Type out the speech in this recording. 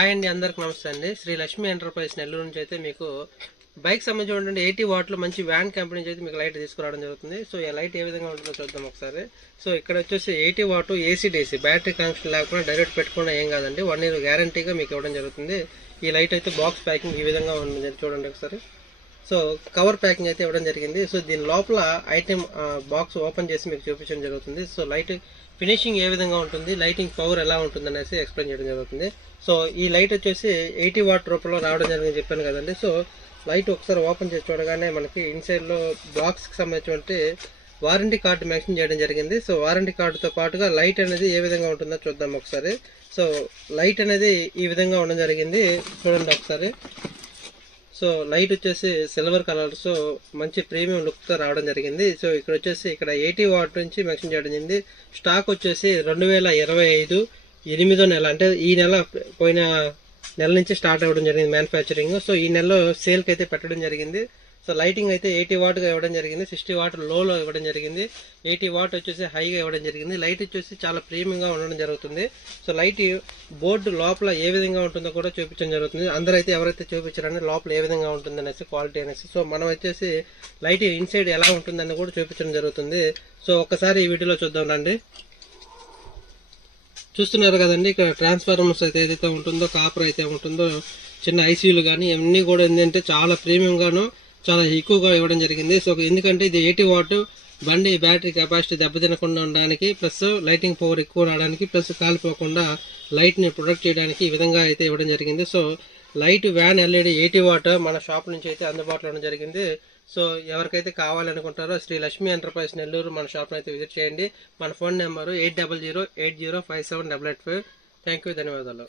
Hi అండి, అందరికి నమస్తే అండి. శ్రీ లక్ష్మి ఎంటర్ప్రైజ్ నెల్లూరు నుంచి అయితే మీకు బైక్ సంబంధించి 80 వాట్లో మంచి వ్యాన్ కంపెనీ నుంచి అయితే మీకు లైట్ తీసుకురావడం జరుగుతుంది. సో ఈ లైట్ ఏ విధంగా ఉంటుందో చూద్దాం ఒకసారి. సో ఇక్కడ వచ్చేసి 80 what AC DC battery connection లేకుండా డైరెక్ట్ పెట్టుకున్నా ఏం కాదండి, 1 year గ్యారంటీగా మీకు ఇవ్వడం జరుగుతుంది. ఈ లైట్ అయితే బాక్స్ ప్యాకింగ్ ఈ విధంగా ఉంటుంది, చూడండి ఒకసారి. సో కవర్ ప్యాకింగ్ అయితే ఇవ్వడం జరిగింది. సో దీని లోపల ఐటెం బాక్స్ ఓపెన్ చేసి మీకు చూపించడం జరుగుతుంది. సో లైట్ ఫినిషింగ్ ఏ విధంగా ఉంటుంది, లైటింగ్ పవర్ ఎలా ఉంటుంది అనేసి ఎక్స్ప్లెయిన్ చేయడం జరుగుతుంది. సో ఈ లైట్ వచ్చేసి 80 వాట్ రూపంలో రావడం జరిగింది చెప్పాను కదండి. సో లైట్ ఒకసారి ఓపెన్ చేసి చూడగానే మనకి ఇన్సైడ్ లో బాక్స్ కి సంబంధించిన వారంటీ కార్డు మెన్షన్ చేయడం జరిగింది. సో వారంటీ కార్డుతో పాటుగా లైట్ అనేది ఏ విధంగా ఉంటుందో చూద్దాం ఒకసారి. సో లైట్ అనేది ఈ విధంగా ఉండడం జరిగింది, చూడండి ఒకసారి. సో లైట్ వచ్చేసి సిల్వర్ కలర్, సో మంచి ప్రీమియం లుక్ తో రావడం జరిగింది. సో ఇక్కడ వచ్చేసి ఇక్కడ 80 వాట్ నుంచి మెన్షన్ చేయడం జరిగింది. స్టాక్ వచ్చేసి 2025 8వ నెల, అంటే ఈ నెల పోయిన నెల నుంచి స్టార్ట్ అవ్వడం జరిగింది మ్యానుఫ్యాక్చరింగ్. సో ఈ నెలలో సేల్ కి అయితే పెట్టడం జరిగింది. సో లైటింగ్ అయితే 80 వాట్ గా ఇవ్వడం జరిగింది, 60 వాట్ లోలో ఇవ్వడం జరిగింది, 80 వాట్ వచ్చేసి హైగా ఇవ్వడం జరిగింది. లైట్ వచ్చేసి చాలా ప్రీమియం గా ఉండడం జరుగుతుంది. సో లైట్ బోర్డు లోపల ఏ విధంగా ఉంటుందో కూడా చూపించడం జరుగుతుంది. అందరూ అయితే ఎవరైతే చూపించారని లోపల ఏ విధంగా ఉంటుంది అనేసి, క్వాలిటీ అనేసి. సో మనం వచ్చేసి లైట్ ఇన్సైడ్ ఎలా ఉంటుందని కూడా చూపించడం జరుగుతుంది. సో ఒకసారి ఈ వీడియోలో చూద్దాం రండి. చూస్తున్నారు కదండి, ఇక్కడ ట్రాన్స్ఫార్మర్స్ అయితే ఏదైతే ఉంటుందో, కాపర్ అయితే ఉంటుందో, చిన్న ఐసీయూలు కానీ ఇవన్నీ కూడా ఏంటంటే చాలా ప్రీమియం గాను చాలా ఎక్కువగా ఇవ్వడం జరిగింది. సో ఎందుకంటే ఇది 80 వాట్ బండి బ్యాటరీ కెపాసిటీ దెబ్బతినకుండా ఉండడానికి, ప్లస్ లైటింగ్ పవర్ ఎక్కువ రావడానికి, ప్లస్ కాలిపోకుండా లైట్ ని ప్రొటెక్ట్ చేయడానికి ఈ విధంగా అయితే ఇవ్వడం జరిగింది. So light van LED 80 what మన షాప్ నుంచి అయితే అందుబాటులో ఉండడం జరిగింది. సో ఎవరికైతే కావాలనుకుంటారో శ్రీ లక్ష్మి ఎంటర్ప్రైజ్ నెల్లూరు మన షాప్ అయితే విజిట్ చేయండి. మన ఫోన్ నెంబర్ 8008057885. థ్యాంక్ యూ, ధన్యవాదాలు.